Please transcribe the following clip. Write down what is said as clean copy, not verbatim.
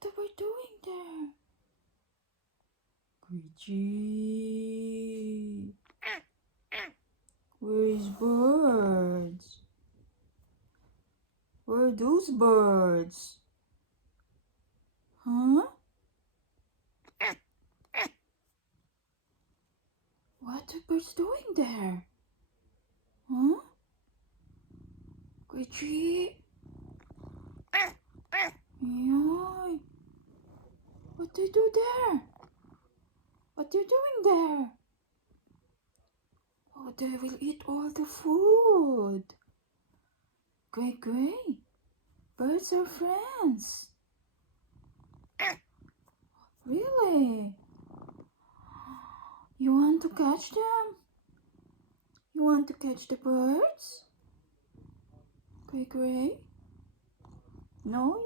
What are we doing there? Gigi. Where is birds? Where are those birds? Huh? What are birds doing there? Huh? Gigi. Yoy. What do you do there? What are you doing there? Oh, they will eat all the food. Great, great. Birds are friends. Really? You want to catch them? You want to catch the birds? Great, great. No, you